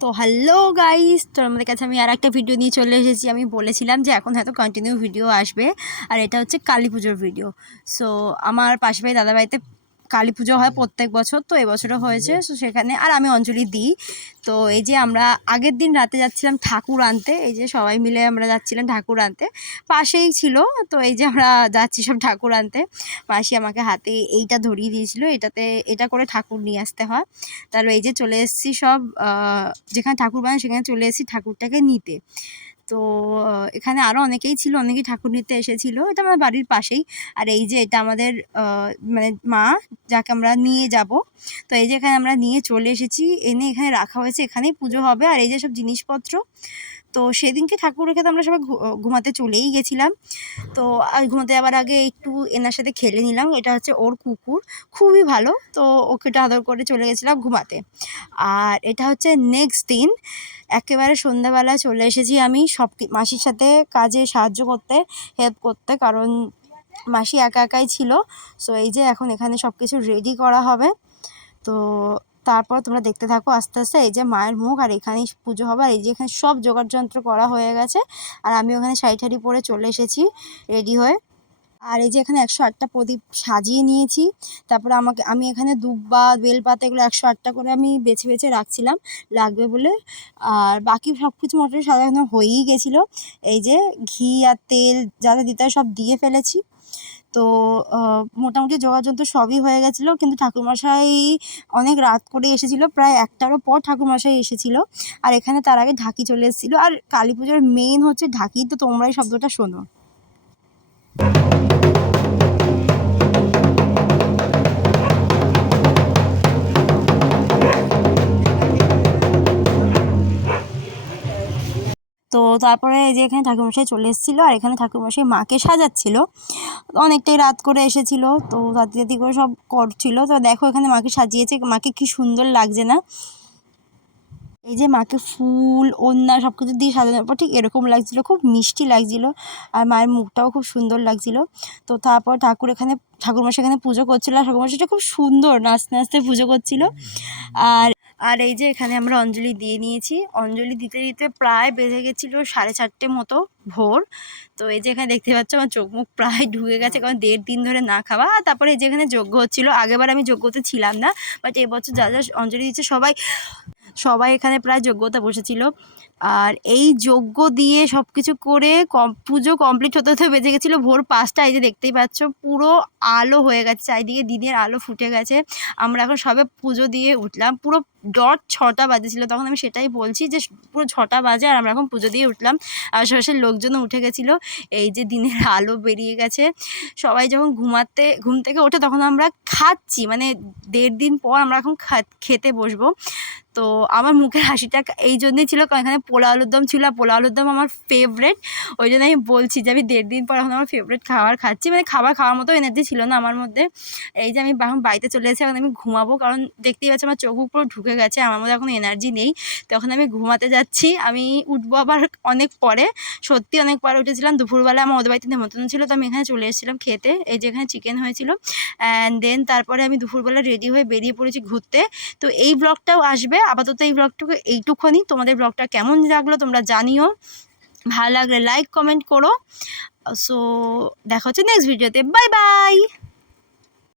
তো hello guys, তো আমাদের কাছে আমি আর একটা ভিডিও নিয়ে চলে এসেছি। আমি বলেছিলাম যে এখন হয়তো কন্টিনিউ ভিডিও আসবে, আর এটা হচ্ছে কালী পুজোর ভিডিও। সো আমার পাশে ভাই দাদা বাড়িতে কালী পুজো হয় প্রত্যেক বছর, তো এবছরও হয়েছে। সো সেখানে আর আমি অঞ্জলি দিই। তো এই যে আমরা আগের দিন রাতে যাচ্ছিলাম ঠাকুর আনতে, এই যে সবাই মিলে আমরা যাচ্ছিলাম ঠাকুর আনতে, পাশেই ছিল। তো এই যে আমরা যাচ্ছি সব ঠাকুর আনতে, মাসি আমাকে হাতে এইটা ধরিয়ে দিয়েছিল, এটা করে ঠাকুর নিয়ে আসতে হয়। তারপর এই যে চলে এসেছি সব, যেখানে ঠাকুর বানায় সেখানে চলে এসেছি ঠাকুরটাকে নিতে। তো এখানে আরও অনেকেই ছিল, অনেকেই ঠাকুর নিতে এসেছিল। এটা আমার বাড়ির পাশেই। আর এই যে এটা আমাদের মানে মা, যাকে আমরা নিয়ে যাব। তো এই যে এখানে আমরা নিয়ে চলে এসেছি, এনে এখানে রাখা হয়েছে, এখানেই পুজো হবে। আর এই যে সব জিনিসপত্র, তো সেদিনকে ঠাকুর রেখে তো আমরা সবাই ঘুমাতে চলেই গেছিলাম। তো ঘুমাতে যাওয়ার আগে একটু এনার সাথে খেলে নিলাম। এটা হচ্ছে ওর কুকুর, খুবই ভালো। তো ওকে একটু আদর করে চলে গেছিলাম ঘুমাতে। আর এটা হচ্ছে নেক্সট দিন, একেবারে সন্ধ্যাবেলা চলে এসেছি আমি মাসির সাথে কাজে সাহায্য করতে, হেল্প করতে, কারণ মাসি একা একাই ছিল। সো এই যে এখন এখানে সব কিছু রেডি করা হবে। তো তারপর তোমরা দেখতে থাকো আস্তে আস্তে। এই যে মায়ের মুখ, আর এখানেই পুজো হবে। আর এই যে এখানে সব জোগাড়যন্ত্র করা হয়ে গেছে, আর আমি ওখানে শাড়ি ঠাড়ি পরে চলে এসেছি রেডি হয়ে। আর এই যে এখানে 108টা প্রদীপ সাজিয়ে নিয়েছি। তারপরে আমি এখানে দুব্বা বেলপাতা এগুলো 108টা করে আমি বেছে বেছে রাখছিলাম লাগবে বলে। আর বাকি সব কিছু মোটামুটি সাজানো হয়েই গেছিলো। এই যে ঘি আর তেল যা যা দিতে হয় সব দিয়ে ফেলেছি। তো মোটামুটি যোগাযন্ত্র সবই হয়ে গেছিলো, কিন্তু ঠাকুরমশাই অনেক রাত করে এসেছিলো, প্রায় 1টারও পর ঠাকুরমশাই এসেছিলো। আর এখানে তার আগে ঢাকি চলে এসেছিলো। আর কালী পুজোর মেইন হচ্ছে ঢাকি, তো তোমরাই শব্দটা শোনো। তো তারপরে এই যে এখানে ঠাকুরমশাই চলে এসেছিলো, আর এখানে ঠাকুরমশাই মাকে সাজাচ্ছিল। অনেকটাই রাত করে এসেছিলো, তো তাড়াতাড়ি তাড়াতাড়ি করে সব করছিল। তো দেখো এখানে মাকে সাজিয়েছে, মাকে কি সুন্দর লাগছে না? এই যে মাকে ফুল ওড়না সব কিছু দিয়ে সাজানোর পর ঠিক এরকম লাগছিলো, খুব মিষ্টি লাগছিলো। আর মায়ের মুখটাও খুব সুন্দর লাগছিলো। তো তারপর ঠাকুরমশাই এখানে পুজো করছিল, আর ঠাকুরমশাইটা খুব সুন্দর নাচতে নাচতে পুজো করছিল। আর আর এই যে এখানে আমরা অঞ্জলি দিয়ে নিয়েছি। অঞ্জলি দিতে দিতে প্রায় বেজে গেছিলো 4:30 মতো ভোর। তো এই যে এখানে দেখতে পাচ্ছ আমার চোখ মুখ প্রায় ঢুকে গেছে, কারণ 1.5 দিন ধরে না খাওয়া। আর তারপরে এই যে এখানে যজ্ঞ হচ্ছিলো। আগেরবার আমি যজ্ঞতে ছিলাম না, বাট এবছর যা যা অঞ্জলি দিচ্ছে সবাই এখানে প্রায় যজ্ঞতে বসেছিল। আর এই যজ্ঞ দিয়ে সব কিছু করে পুজো কমপ্লিট হতে হতে বেজে গেছিলো ভোর 5টা। এই যে দেখতেই পাচ্ছ পুরো আলো হয়ে গেছে, চারিদিকে দিনের আলো ফুটে গেছে। আমরা এখন সবে পুজো দিয়ে উঠলাম, পুরো ডট 6টা বাজেছিলো তখন। আমি সেটাই বলছি যে পুরো 6টা বাজে, আর আমরা এখন পুজো দিয়ে উঠলাম। আশেপাশের লোকজনও উঠে গেছিলো। এই যে দিনের আলো বেরিয়ে গেছে, সবাই যখন ঘুম থেকে ওঠে তখন আমরা খাচ্ছি, মানে 1.5 দিন পর আমরা এখন খেতে বসবো। তো আমার মুখের হাসিটা এই জন্যই ছিল, কারণ এখানে পোলাও আলুর দম ছিল। আর পোলাও আলুর দম আমার ফেভারেট, ওই জন্য আমি বলছি যে আমি 1.5 দিন পর এখন আমার ফেভারেট খাবার খাচ্ছি। মানে খাওয়ার মতো এনার্জি ছিল না আমার মধ্যে। এই যে আমি এখন বাড়িতে চলে এসেছি, এখন আমি ঘুমাবো, কারণ দেখতেই পাচ্ছি আমার চোখ পুরো ঢুকে গেছে, আমার মধ্যে এখন এনার্জি নেই। তো এখন আমি ঘুমাতে যাচ্ছি, আমি উঠবো আবার অনেক পরে। সত্যি অনেক পরে উঠেছিলাম। দুপুরবেলা আমার ওদের বাড়িতে নেমন্তন্ন ছিল, তো আমি এখানে চলে এসেছিলাম খেতে। এই যে এখানে চিকেন হয়েছিল। অ্যান্ড দেন তারপরে আমি দুপুরবেলা রেডি হয়ে বেরিয়ে পড়েছি ঘুরতে। তো এই ব্লগটাও আসবে। আপাতত এই ব্লগটুকু এইটুকুনি। তোমাদের ব্লগটা কেমন লাগলো তোমরা জানিও, ভালো লাগলে লাইক কমেন্ট করো। সো দেখা হচ্ছে নেক্সট ভিডিওতে। Bye bye.